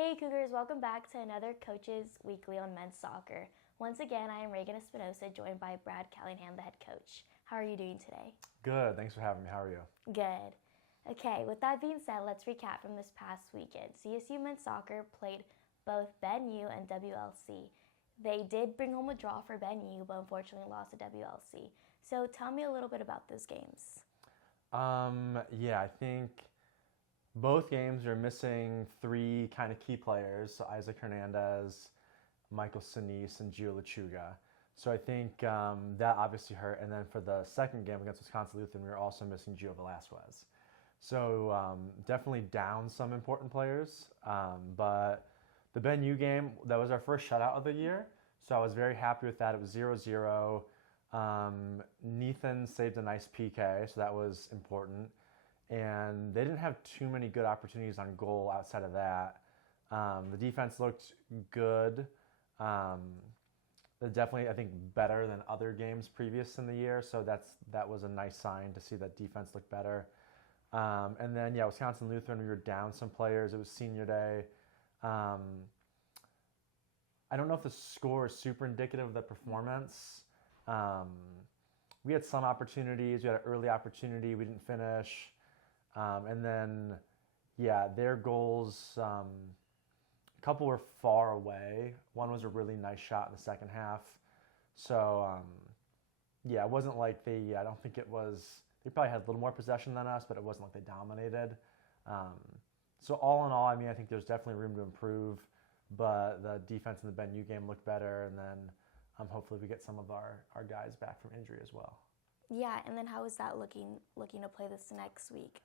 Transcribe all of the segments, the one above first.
Hey Cougars, welcome back to another Coaches Weekly on men's soccer. Once again, I am Reagan Espinosa, joined by Brad Callahan, the head coach. How are you doing today? Good, thanks for having me. How are you? Good. Okay, with that being said, let's recap from this past weekend. CSU men's soccer played both Ben U and WLC. They did bring home a draw for Ben U, but unfortunately lost to WLC. So tell me a little bit about those games. I think both games are missing three kind of key players, so Isaac Hernandez, Michael Sinise, and Gio Lechuga. So I think that obviously hurt. And then for the second game against Wisconsin Lutheran, we were also missing Gio Velasquez. So definitely down some important players. But the Ben U game, that was our first shutout of the year. So I was very happy with that. It was 0-0. Nathan saved a nice PK, so that was important. And they didn't have too many good opportunities on goal outside of that. The defense looked good. Definitely, I think, better than other games previous in the year. So that was a nice sign to see that defense look better. And then, Wisconsin Lutheran, we were down some players. It was senior day. I don't know if the score is super indicative of the performance. We had some opportunities. We had an early opportunity. We didn't finish. And then, their goals, a couple were far away. One was a really nice shot in the second half. So, it wasn't like I don't think it was, they probably had a little more possession than us, but it wasn't like they dominated. So all in all, I think there's definitely room to improve, but the defense in the Ben U game looked better, and then hopefully we get some of our guys back from injury as well. Yeah, and then how is that looking to play this next week?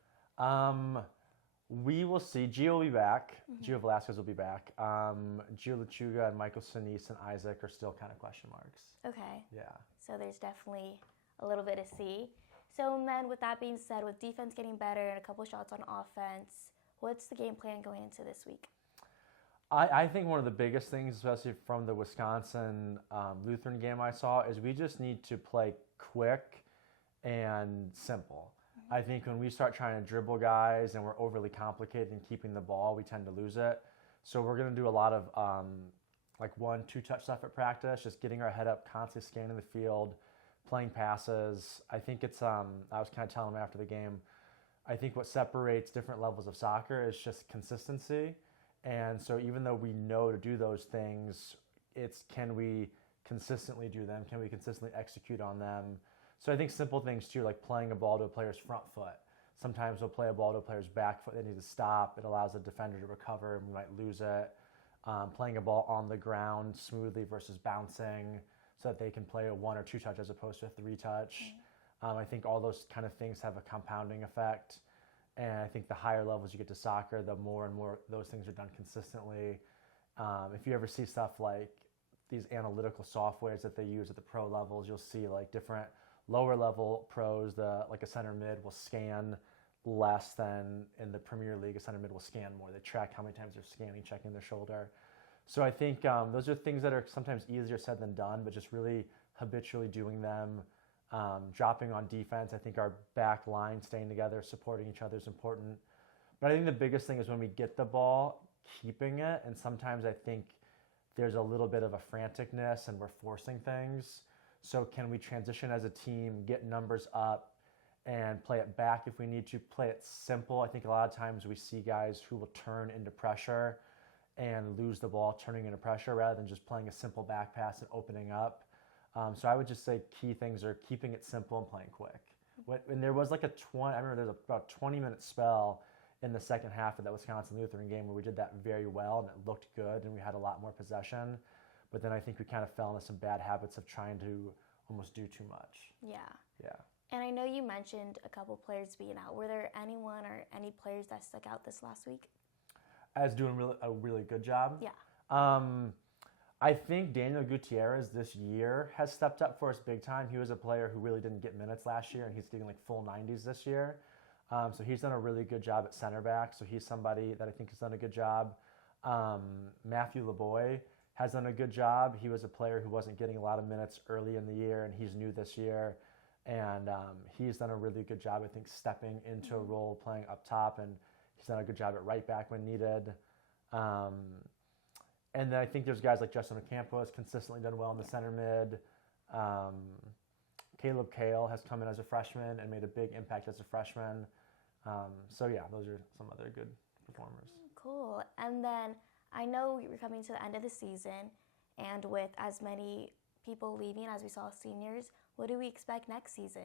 We will see. Gio will be back. Gio Velasquez will be back. Gio Lechuga and Michael Sinise and Isaac are still kind of question marks. Okay. Yeah. So there's definitely a little bit to see. So then with that being said, with defense getting better and a couple shots on offense, what's the game plan going into this week? I think one of the biggest things, especially from the Wisconsin Lutheran game I saw, is we just need to play quick and simple. I think when we start trying to dribble guys and we're overly complicated in keeping the ball, we tend to lose it. So we're going to do a lot of like 1-2 touch stuff at practice, just getting our head up, constantly scanning the field, playing passes. I think it's, I was kind of telling them after the game, I think what separates different levels of soccer is just consistency. And so even though we know to do those things, it's can we consistently do them? Can we consistently execute on them? So I think simple things too, like playing a ball to a player's front foot. Sometimes we'll play a ball to a player's back foot. They need to stop. It allows the defender to recover, and we might lose it. Playing a ball on the ground smoothly versus bouncing so that they can play a 1 or 2 touch as opposed to a 3 touch. I think all those kind of things have a compounding effect. And I think the higher levels you get to soccer, the more and more those things are done consistently. If you ever see stuff like these analytical softwares that they use at the pro levels, you'll see like different lower level pros, like a center mid will scan less than in the Premier League. A center mid will scan more. They track how many times they're scanning, checking their shoulder. So I think those are things that are sometimes easier said than done, but just really habitually doing them. Dropping on defense, I think our back line staying together, supporting each other is important. But I think the biggest thing is when we get the ball, keeping it. And sometimes I think there's a little bit of a franticness and we're forcing things. So can we transition as a team, get numbers up, and play it back if we need to, play it simple? I think a lot of times we see guys who will turn into pressure and lose the ball turning into pressure rather than just playing a simple back pass and opening up. So I would just say key things are keeping it simple and playing quick. And there was like I remember there's about a 20-minute spell in the second half of that Wisconsin Lutheran game where we did that very well and it looked good and we had a lot more possession. But then I think we kind of fell into some bad habits of trying to almost do too much. Yeah. Yeah. And I know you mentioned a couple players being out. Were there anyone or any players that stuck out this last week? As doing a really good job? Yeah. I think Daniel Gutierrez this year has stepped up for us big time. He was a player who really didn't get minutes last year, and he's getting like full 90s this year. So he's done a really good job at center back. So he's somebody that I think has done a good job. Matthew LeBoy has done a good job. He was a player who wasn't getting a lot of minutes early in the year, and he's new this year. And he's done a really good job, I think, stepping into a role, playing up top, and he's done a good job at right back when needed. And then I think there's guys like Justin Ocampo has consistently done well in the center mid. Caleb Kale has come in as a freshman and made a big impact as a freshman. So yeah, those are some other good performers. Cool. And then I know we're coming to the end of the season, and with as many people leaving as we saw seniors, what do we expect next season?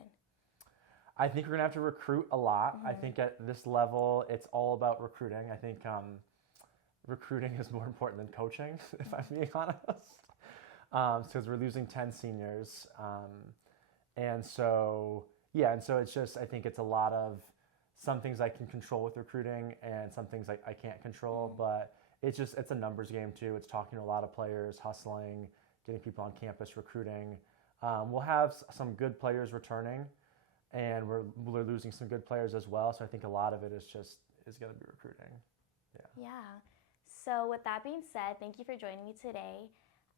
I think we're going to have to recruit a lot. I think at this level, it's all about recruiting. I think recruiting is more important than coaching, if I'm being honest, because we're losing 10 seniors. And so it's just, I think it's a lot of some things I can control with recruiting and some things I can't control, but it's a numbers game too. It's talking to a lot of players, hustling, getting people on campus, recruiting. We'll have some good players returning, and we're losing some good players as well. So I think a lot of it is going to be recruiting. Yeah. So with that being said, thank you for joining me today.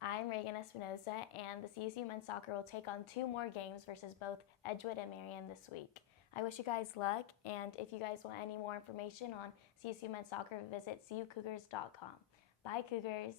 I'm Reagan Espinosa, and the CSU men's soccer will take on 2 more games versus both Edgewood and Marion this week. I wish you guys luck, and if you guys want any more information on CSU men's soccer, visit cucougars.com. Bye, Cougars!